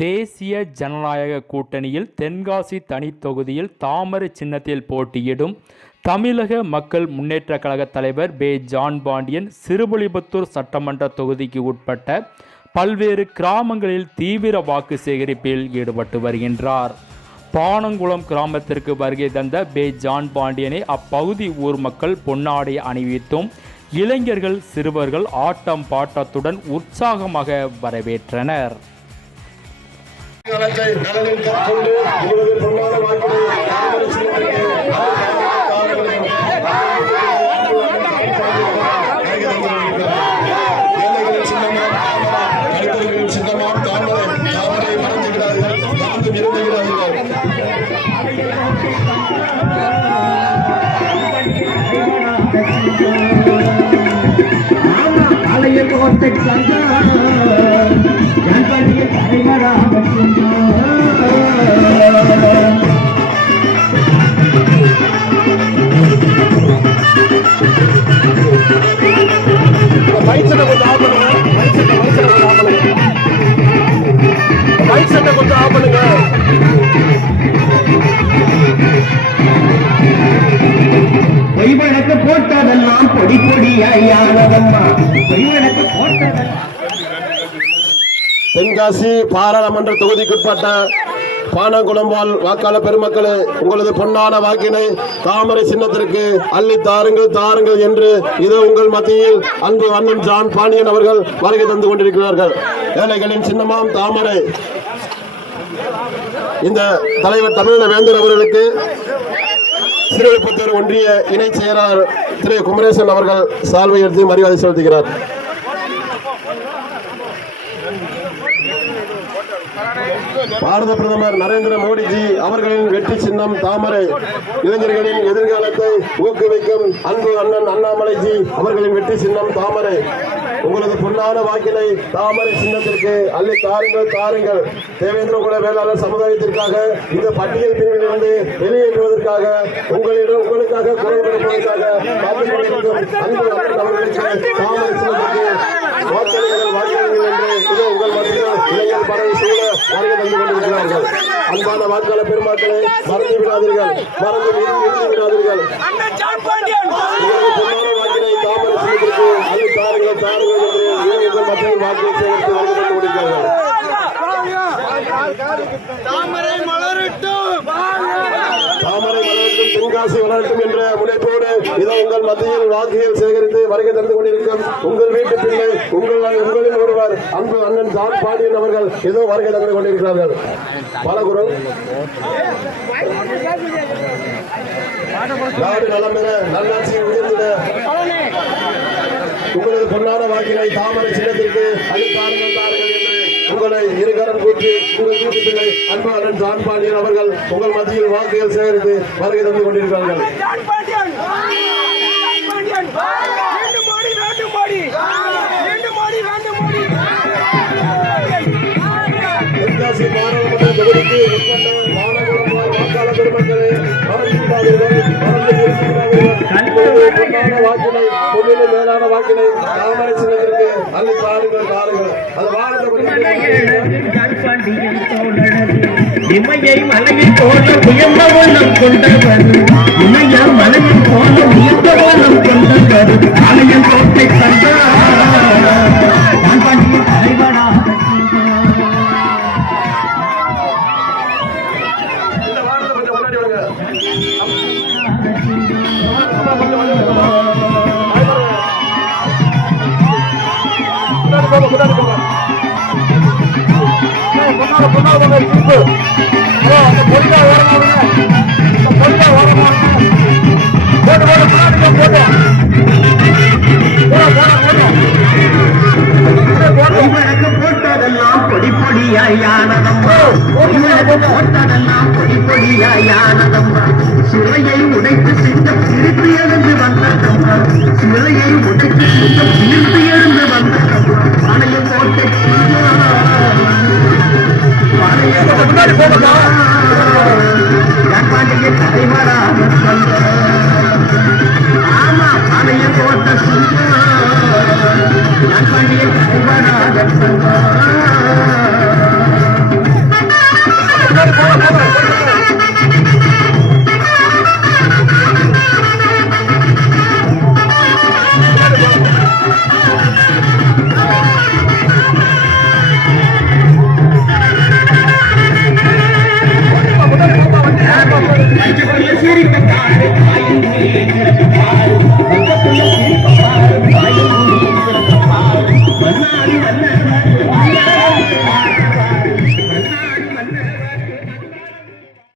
தேசிய ஜனநாயக கூட்டணியில் தென்காசி தனி தொகுதியில் தாமரை சின்னத்தில் போட்டியிடும் தமிழக மக்கள் முன்னேற்றக் கழக தலைவர் பே. ஜான் பாண்டியன் சிறுபுலிபுத்தூர் சட்டமன்ற தொகுதிக்கு உட்பட்ட பல்வேறு கிராமங்களில் தீவிர வாக்கு சேகரிப்பில் ஈடுபட்டு வருகின்றார். பானங்குளம் கிராமத்திற்கு வருகை தந்த பே. ஜான் பாண்டியனை அப்பகுதி ஊர் மக்கள் பொன்னாடை அணிவித்தும் இளைஞர்கள் சிறுவர்கள் ஆட்டம் பாட்டத்துடன் உற்சாகமாக வரவேற்றனர். பொய்வனுக்கு போட்டதெல்லாம் பொடி பொடியானதம்மா. பொய்வனுக்கு போட்டதெல்லாம் தென்காசி பாராளுமன்ற தொகுதிக்குட்பட்ட பானங்குளம் வாக்காளர் பெருமக்களே, உங்களது பொன்னான வாக்கினை தாமரை சின்னத்திற்கு அள்ளி தாருங்கள் தாருங்கள் என்று இது உங்கள் மத்தியில் அன்பு அண்ணன் ஜான் பாண்டியன் அவர்கள் வருகை தந்து கொண்டிருக்கிறார்கள். ஏழைகளின் சின்னமாம் தாமரை. இந்த தலைவர் தமிழக வேந்தர் அவர்களுக்கு சிறுவில்புத்தூர் ஒன்றிய இணை செயலாளர் திரு குமரேசன் அவர்கள் சால்வை எடுத்து மரியாதை செலுத்துகிறார். பாரத பிரதமர் நரேந்திர மோடிஜி அவர்களின் வெற்றி சின்னம் தாமரை. இளைஞர்களின் எதிர்காலத்தை ஊக்குவிக்கும் அன்பு அண்ணன் அண்ணாமலைஜி அவர்களின் வெற்றி சின்னம் தாமரை. உங்களது பொன்னான வாக்கினை தாமரை சின்னத்திற்கு அள்ளி தாருங்கள் தாருங்கள். தேவேந்திர குல வேளாளர் சமுதாயத்திற்காக இந்த பட்டியல் பிரிவிலிருந்து வெளியேற்றுவதற்காக உங்களுக்காக குரல் கொடுப்பதற்காக காத்துக் கொண்டிருக்கும் அன்பு அண்ணன் அவர்களுக்கு தாமரை சின்னத்திற்கு வாக்களிகள் என்று இது உங்கள் மத்தியில் இளைஞர் படை சூழ வருகை தந்து கொண்டிருக்கிறார்கள். அன்பான வாக்காளர் பெருமக்களை மறந்து விடாதீர்கள், மறந்து விடாதீர்கள். பொன்னான வாக்கினை தாமரை சின்னத்திற்கு அள்ளி தாருங்கள் தாருங்கள் என்று உங்கள் மத்தியில் வாக்கு சேகரித்து வருகை தந்து கொண்டிருக்கிறார்கள். தாமரை மலரட்டும், தென்காசி வளரட்டும் என்ற முனைப்போடு இதோ உங்கள் மத்தியில் வாக்குகள் சேகரித்து வருகை தந்து கொண்டிருக்கும் உங்கள் வீட்டு பிள்ளை உங்களில் ஒருவர் அன்பு அண்ணன் ஜான் பாண்டியன் அவர்கள் ஏதோ வருகை தந்து கொண்டிருக்கிறார்கள். பலகுரு நாடு நலமென நல்லாட்சி உயர்ந்திட உங்களது பொன்னான வாக்கினை தாமரை சின்னத்திற்கு அளித்தார்கள் என்று உங்களை இருகரம் கூட்டி உங்கள் வீட்டு பிள்ளை அன்பு அண்ணன் ஜான் பாண்டியன் அவர்கள் உங்கள் மத்தியில் வாக்குகள் சேகரித்து வருகை தந்து கொண்டிருக்கிறார்கள். தென்காசி பாராளுமன்ற தொகுதிக்கு உட்பட்ட பானங்குளம் வாக்காளர் பெருமக்களை வாக்கினை பொன்னிலும் மேலான வாக்கினை தாமரை சின்னத்திற்கு அள்ளி தாருங்கள் தாருங்கள். அது இமையை மலையில் போல உயர்ந்த வண்ணம் கொண்டவர், இமைய மலையில் போல உயர்ந்த வண்ணம் கொண்டவர், ஆலயம் கோட்டை போட்டதெல்லாம் பொடி பொடியானதம்மா. போட்டதெல்லாம் பொடி பொடியானதம்மா. சிலையை உடைத்து சிங்கம் திருப்பி எழுந்து வந்ததம்மா. சிலையை உடைத்து சிங்கம் திருப்பி எழுந்து வந்ததம்மா. பழைய கோட்டை தலைவராக ஆமா பழைய கோட்டை தலைவராக